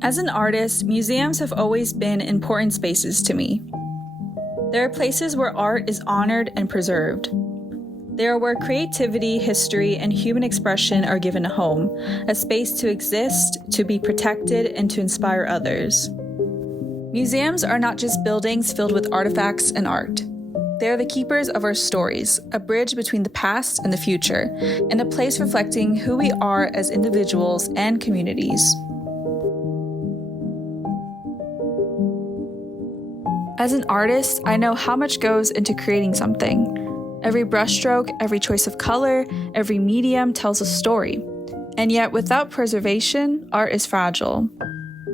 As an artist, museums have always been important spaces to me. They are places where art is honored and preserved. They are where creativity, history, and human expression are given a home, a space to exist, to be protected, and to inspire others. Museums are not just buildings filled with artifacts and art. They are the keepers of our stories, a bridge between the past and the future, and a place reflecting who we are as individuals and communities. As an artist, I know how much goes into creating something. Every brushstroke, every choice of color, every medium tells a story. And yet, without preservation, art is fragile.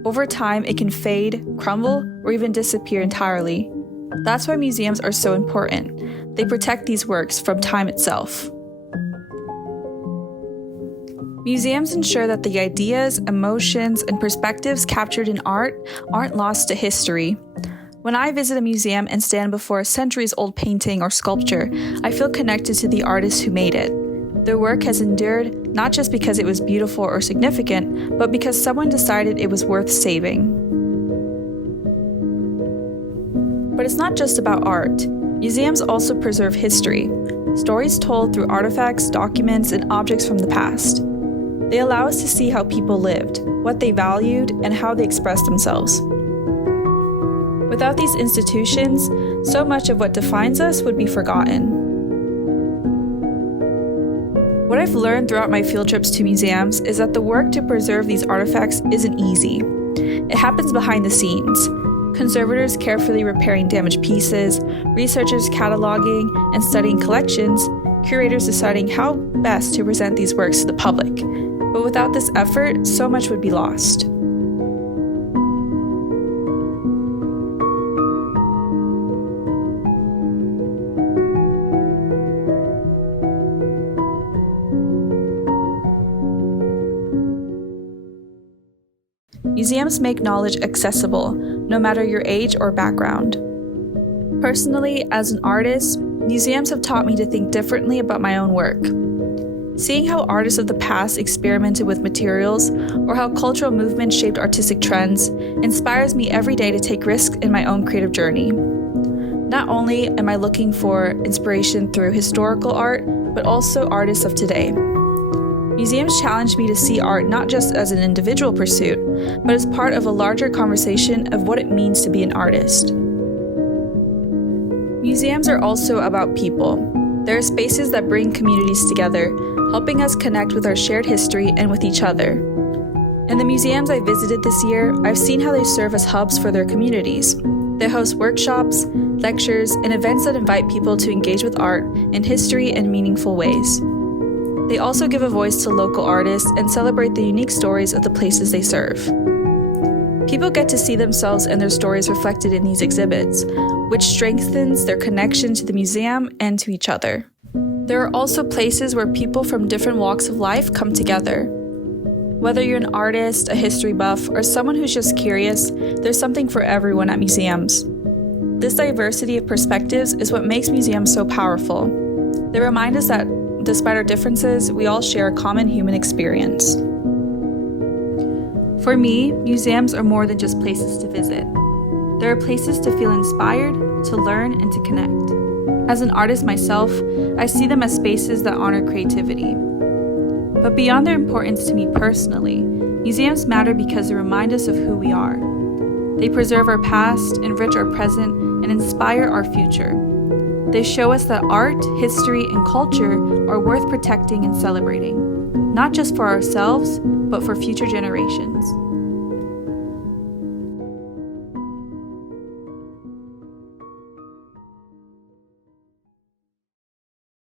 Over time, it can fade, crumble, or even disappear entirely. That's why museums are so important. They protect these works from time itself. Museums ensure that the ideas, emotions, and perspectives captured in art aren't lost to history. When I visit a museum and stand before a centuries-old painting or sculpture, I feel connected to the artist who made it. Their work has endured not just because it was beautiful or significant, but because someone decided it was worth saving. But it's not just about art. Museums also preserve history, stories told through artifacts, documents, and objects from the past. They allow us to see how people lived, what they valued, and how they expressed themselves. Without these institutions, so much of what defines us would be forgotten. What I've learned throughout my field trips to museums is that the work to preserve these artifacts isn't easy. It happens behind the scenes. Conservators carefully repairing damaged pieces, researchers cataloging and studying collections, curators deciding how best to present these works to the public. But without this effort, so much would be lost. Museums make knowledge accessible, no matter your age or background. Personally, as an artist, museums have taught me to think differently about my own work. Seeing how artists of the past experimented with materials, or how cultural movements shaped artistic trends, inspires me every day to take risks in my own creative journey. Not only am I looking for inspiration through historical art, but also artists of today. Museums challenge me to see art not just as an individual pursuit, but as part of a larger conversation of what it means to be an artist. Museums are also about people. They are spaces that bring communities together, helping us connect with our shared history and with each other. In the museums I visited this year, I've seen how they serve as hubs for their communities. They host workshops, lectures, and events that invite people to engage with art and history in meaningful ways. They also give a voice to local artists and celebrate the unique stories of the places they serve. People get to see themselves and their stories reflected in these exhibits, which strengthens their connection to the museum and to each other. There are also places where people from different walks of life come together. Whether you're an artist, a history buff, or someone who's just curious, there's something for everyone at museums. This diversity of perspectives is what makes museums so powerful. They remind us that despite our differences, we all share a common human experience. For me, museums are more than just places to visit. They are places to feel inspired, to learn, and to connect. As an artist myself, I see them as spaces that honor creativity. But beyond their importance to me personally, museums matter because they remind us of who we are. They preserve our past, enrich our present, and inspire our future. They show us that art, history, and culture are worth protecting and celebrating, not just for ourselves, but for future generations.